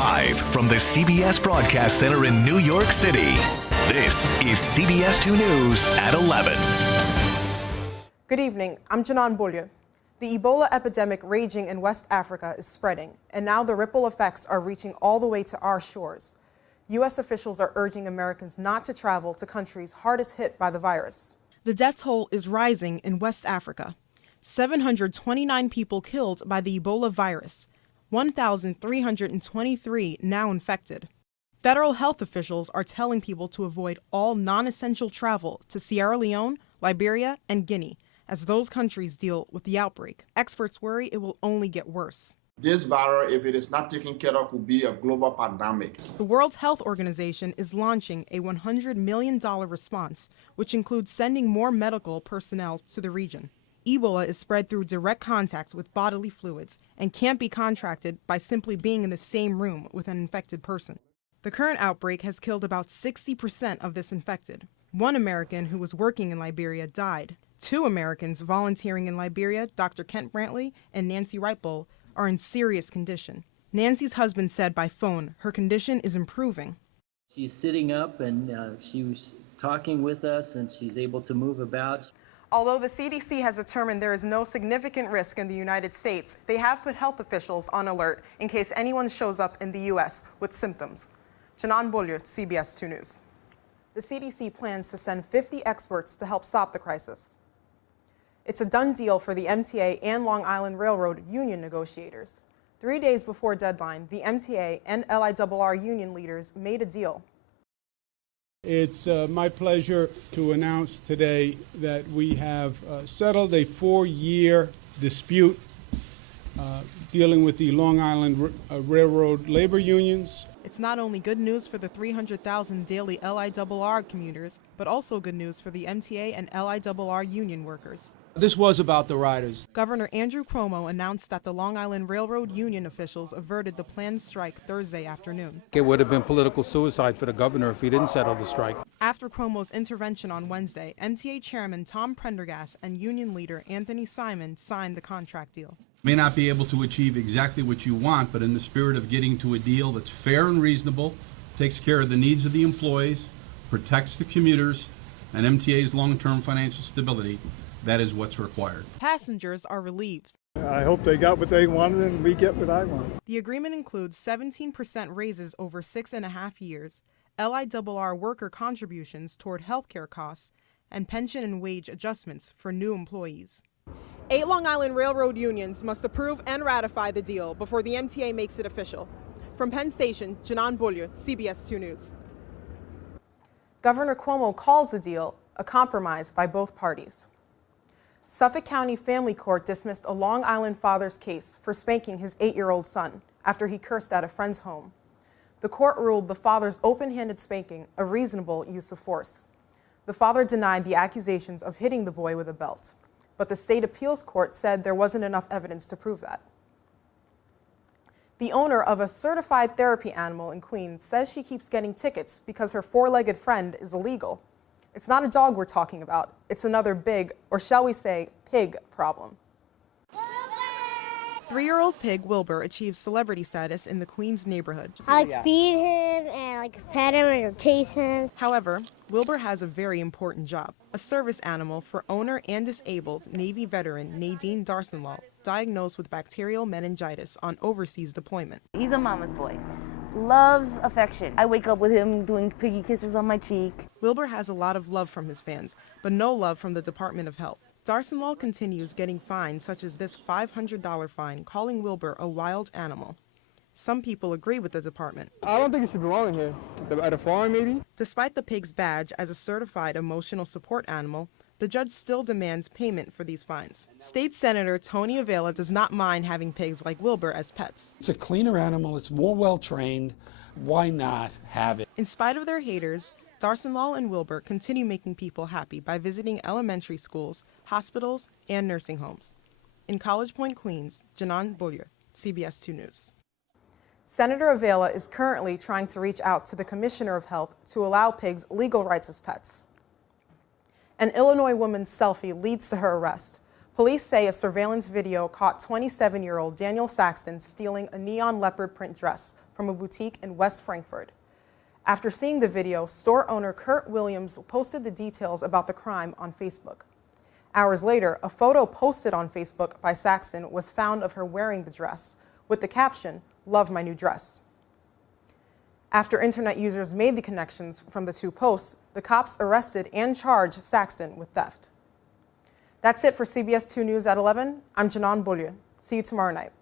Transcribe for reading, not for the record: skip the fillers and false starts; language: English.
Live from the CBS Broadcast Center in New York City, this is CBS 2 News at 11. Good evening. I'm Janan Bolye. The Ebola epidemic raging in West Africa is spreading, and now the ripple effects are reaching all the way to our shores. U.S. officials are urging Americans not to travel to countries hardest hit by the virus. The death toll is rising in West Africa. 729 people killed by the Ebola virus, 1,323 now infected. Federal health officials are telling people to avoid all non-essential travel to Sierra Leone, Liberia, and Guinea, as those countries deal with the outbreak. Experts worry it will only get worse. This virus, if it is not taken care of, could be a global pandemic. The World Health Organization is launching a $100 million response, which includes sending more medical personnel to the region. Ebola is spread through direct contact with bodily fluids and can't be contracted by simply being in the same room with an infected person. The current outbreak has killed about 60% of this infected. One American who was working in Liberia died. 2 Americans volunteering in Liberia, Dr. Kent Brantley and Nancy Wrightbull, are in serious condition. Nancy's husband said by phone her condition is improving. She's sitting up and she was talking with us and she's able to move about. Although the CDC has determined there is no significant risk in the United States, they have put health officials on alert in case anyone shows up in the U.S. with symptoms. Janan Bolye, CBS 2 News. The CDC plans to send 50 experts to help stop the crisis. It's a done deal for the MTA and Long Island Railroad union negotiators. 3 days before deadline, the MTA and LIRR union leaders made a deal. It's my pleasure to announce today that we have settled a 4-year dispute dealing with the Long Island Railroad labor unions. It's not only good news for the 300,000 daily LIRR commuters, but also good news for the MTA and LIRR union workers. This was about the riders. Governor Andrew Cuomo announced that the Long Island Railroad union officials averted the planned strike Thursday afternoon. It would have been political suicide for the governor if he didn't settle the strike. After Cuomo's intervention on Wednesday, MTA Chairman Tom Prendergast and union leader Anthony Simon signed the contract deal. May not be able to achieve exactly what you want, but in the spirit of getting to a deal that's fair and reasonable, takes care of the needs of the employees, protects the commuters, and MTA's long-term financial stability, that is what's required. Passengers are relieved. I hope they got what they wanted and we get what I want. The agreement includes 17% raises over 6.5 years, LIRR worker contributions toward healthcare costs, and pension and wage adjustments for new employees. 8 Long Island Railroad unions must approve and ratify the deal before the MTA makes it official. From Penn Station, Janan Bolye, CBS 2 News. Governor Cuomo calls the deal a compromise by both parties. Suffolk County Family Court dismissed a Long Island father's case for spanking his 8-year-old son after he cursed at a friend's home. The court ruled the father's open-handed spanking a reasonable use of force. The father denied the accusations of hitting the boy with a belt, but the state appeals court said there wasn't enough evidence to prove that. The owner of a certified therapy animal in Queens says she keeps getting tickets because her 4-legged friend is illegal. It's not a dog we're talking about. It's another big, or shall we say, pig problem. 3-year-old pig Wilbur achieves celebrity status in the Queens neighborhood. I feed him and pet him and chase him. However, Wilbur has a very important job, a service animal for owner and disabled Navy veteran Nadine Darsenlaw, diagnosed with bacterial meningitis on overseas deployment. He's a mama's boy. Loves affection. I wake up with him doing piggy kisses on my cheek. Wilbur has a lot of love from his fans, but no love from the Department of Health. Darsenlaw continues getting fines such as this $500 fine, calling Wilbur a wild animal. Some people agree with the department. I don't think it should belong here. At a farm, maybe? Despite the pig's badge as a certified emotional support animal, the judge still demands payment for these fines. State Senator Tony Avila does not mind having pigs like Wilbur as pets. It's a cleaner animal, it's more well-trained. Why not have it? In spite of their haters, Darsenlaw and Wilbur continue making people happy by visiting elementary schools, hospitals, and nursing homes. In College Point, Queens, Janan Bolye, CBS 2 News. Senator Avila is currently trying to reach out to the Commissioner of Health to allow pigs legal rights as pets. An Illinois woman's selfie leads to her arrest. Police say a surveillance video caught 27-year-old Daniel Saxton stealing a neon leopard print dress from a boutique in West Frankfurt. After seeing the video, store owner Kurt Williams posted the details about the crime on Facebook. Hours later, a photo posted on Facebook by Saxton was found of her wearing the dress, with the caption, "Love my new dress." After internet users made the connections from the two posts, the cops arrested and charged Saxton with theft. That's it for CBS 2 News at 11. I'm Janan Bollier. See you tomorrow night.